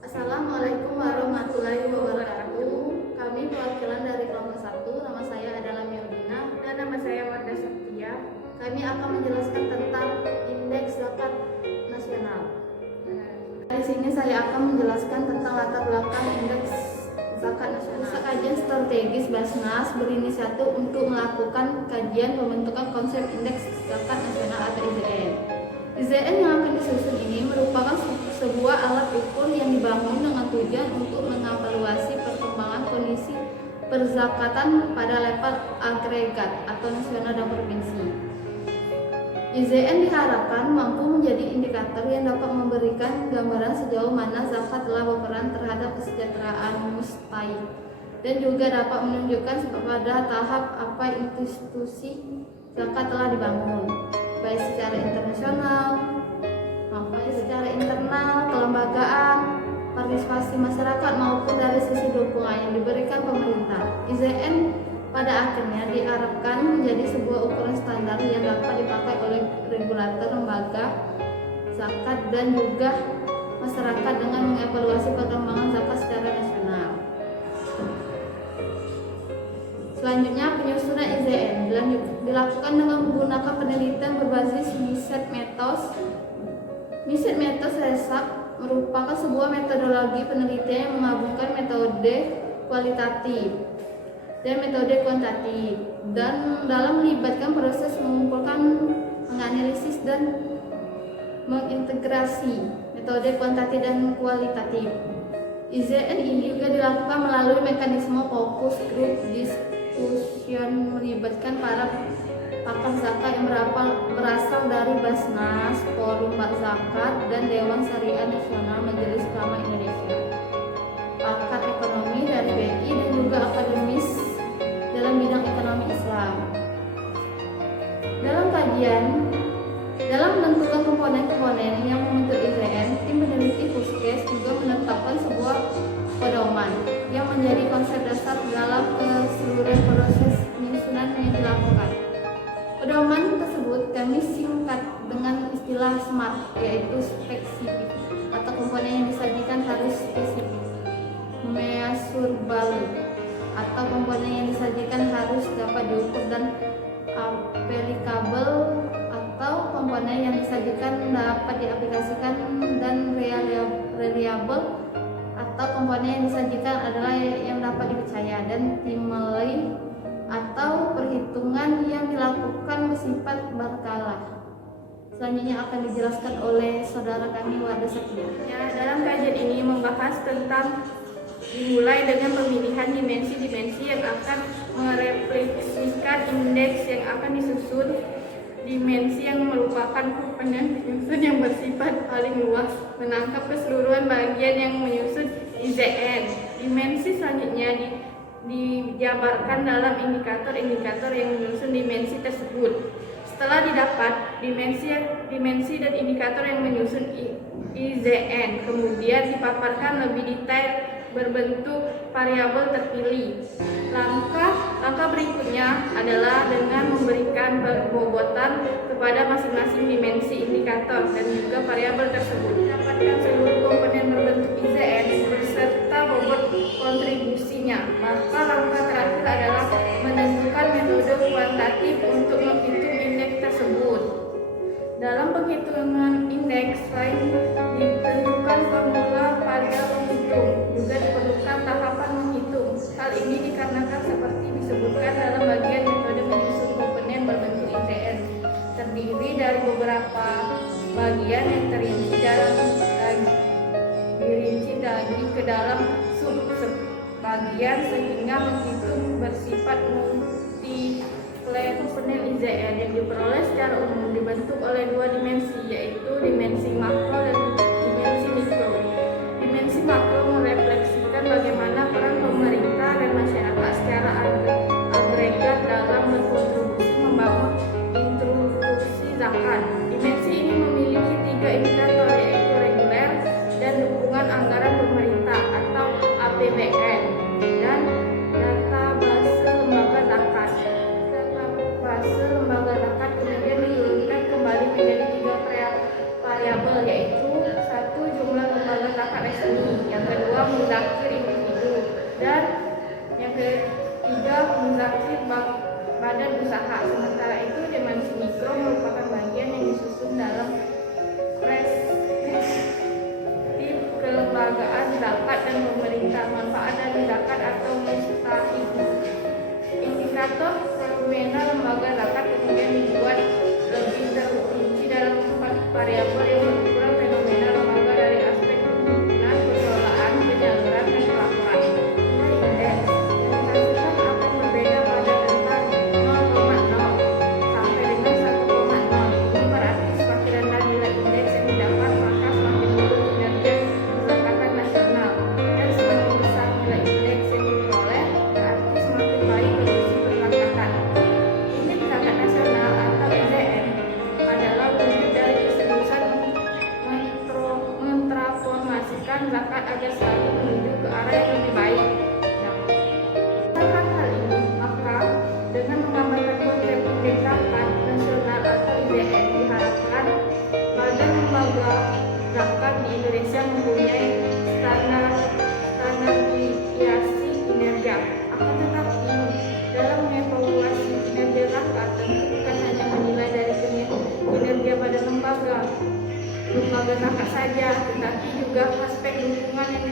Assalamualaikum warahmatullahi wabarakatuh. Kami perwakilan dari kelompok 1. Nama saya adalah Miudina. Dan nama saya Wardah Septia. Kami akan menjelaskan tentang indeks zakat nasional. Di sini saya akan menjelaskan tentang latar belakang indeks zakat nasional. Pusat Kajian Strategis Basnas berinisiatif untuk melakukan kajian pembentukan konsep indeks zakat nasional atau IZN. IZN yang akan disusun ini merupakan sebuah alat ukur yang dibangun dengan tujuan untuk mengevaluasi perkembangan kondisi perzakatan pada level agregat atau nasional dan provinsi. IZN diharapkan mampu menjadi indikator yang dapat memberikan gambaran sejauh mana zakat telah berperan terhadap kesejahteraan mustahik dan juga dapat menunjukkan pada tahap apa institusi zakat telah dibangun, baik secara internal, kelembagaan, partisipasi masyarakat maupun dari sisi dukungan yang diberikan pemerintah. IZN pada akhirnya diharapkan menjadi sebuah ukuran standar yang dapat dipakai oleh regulator lembaga zakat dan juga masyarakat dengan mengevaluasi perkembangan zakat secara nasional. Selanjutnya, penyusunan IZN dilakukan dengan menggunakan penelitian berbasis Miset Metos Resak merupakan sebuah metodologi penelitian yang menggabungkan metode kualitatif dan metode kuantitatif dan dalam melibatkan proses mengumpulkan, menganalisis dan mengintegrasi metode kuantitatif dan kualitatif. IZN ini juga dilakukan melalui mekanisme fokus group discussion melibatkan para pakar zakat yang berasal dari Basnas, Forum Zakat, dan Dewan Syariah Nasional Majelis Ulama Indonesia, pakar ekonomi dari BI dan juga akademis dalam bidang ekonomi Islam. Dalam menentukan komponen-komponen yang membentuk IZN, tim peneliti Puskes juga menetapkan sebuah pedoman yang menjadi konsep dasar dalam keseluruhan proses penyusunan yang dilakukan. Pedoman tersebut kami singkat dengan istilah SMART, yaitu spesifik atau komponen yang disajikan harus spesifik, measurable atau komponen yang disajikan harus dapat diukur dan applicable atau komponen yang disajikan dapat diaplikasikan dan reliable atau komponen yang disajikan adalah yang dapat dipercaya dan timely atau perhitungan yang dilakukan bersifat berkala. Selanjutnya akan dijelaskan oleh saudara kami Wardah Septia. Ya, dalam kajian ini membahas tentang dimulai dengan pemilihan dimensi-dimensi yang akan merefleksikan indeks yang akan disusun. Dimensi yang merupakan komponen penyusun yang bersifat paling luas, menangkap keseluruhan bagian yang menyusun IZN. Dimensi selanjutnya dijabarkan dalam indikator-indikator yang menyusun dimensi tersebut. Setelah didapat dimensi dan indikator yang menyusun IZN, kemudian dipaparkan lebih detail berbentuk variabel terpilih. Langkah berikutnya adalah dengan memberikan bebobotan kepada masing-masing dimensi indikator dan juga variabel tersebut. Dapatkan seluruh komponen berbentuk IZN beserta bobot kontribusinya. Maka langkah terakhir adalah menentukan metode kuantitatif untuk menghitung indeks tersebut. Dalam penghitungan indeks, selain ditentukan formula pada menghitung, juga diperlukan tahapan menghitung. Hal ini dikarenakan seperti disebutkan dalam bagian metode menyusun komponen berbentuk IZN, terdiri dari beberapa bagian yang terinci ke dalam sub-bagian sehingga menghitung bersifat komponen IZN yang diperoleh secara umum dibentuk oleh dua dimensi, yaitu dimensi makro dan dimensi mikro. Dimensi makro merefleksikan bagaimana peran pemerintah dan masyarakat secara agregat dalam berkontribusi membangun instruksi zakat. Dimensi ini memiliki 3 indikator, yaitu reguler dan dukungan anggaran pemerintah atau APBN dan database lembaga zakat. Lembaga zakat kemudian diturunkan kembali menjadi 3 variabel, yaitu lembaga muzakir individu, dan yang ketiga muzakir badan usaha. Sementara itu dimensi mikro merupakan bagian yang disusun dalam perspektif kelembagaan zakat dan pemerintah. Manfaat dari zakat atau mustahik. Indikator fenomena lembaga zakat kemudian dibuat lebih terperinci dalam 4 variabel yang mengukur fenomena lembaga dari aspek kepemimpinan, pengelolaan, penyaluran, dan pelaporan. Indeks yang dihasilkan akan berbeda pada tentang 0,0 sampai dengan 1,0. Ini berarti semakin rendah nilai indeks yang didapat, maka semakin buruk kinerja perzakat nasional, dan semakin besar nilai indeks yang diperoleh, berarti semakin baik kondisi perzakatan. Indeks zakat nasional atau IZN adalah wujud dari keseriusan mentransformasikan zakat agar selalu menuju ke arah yang lebih baik. Nah, berdasarkan hal ini, maka dengan menggambarkan konsep indeks zakat nasional atau IZN, diharapkan badan lembaga zakat di Indonesia mempunyai standarisasi kinerja. Akan tetapi, dalam mengevaluasi kinerja zakat tentu bukan hanya menilai dari kinerja pada lembaga zakat saja, tetapi juga aspek dukungan yang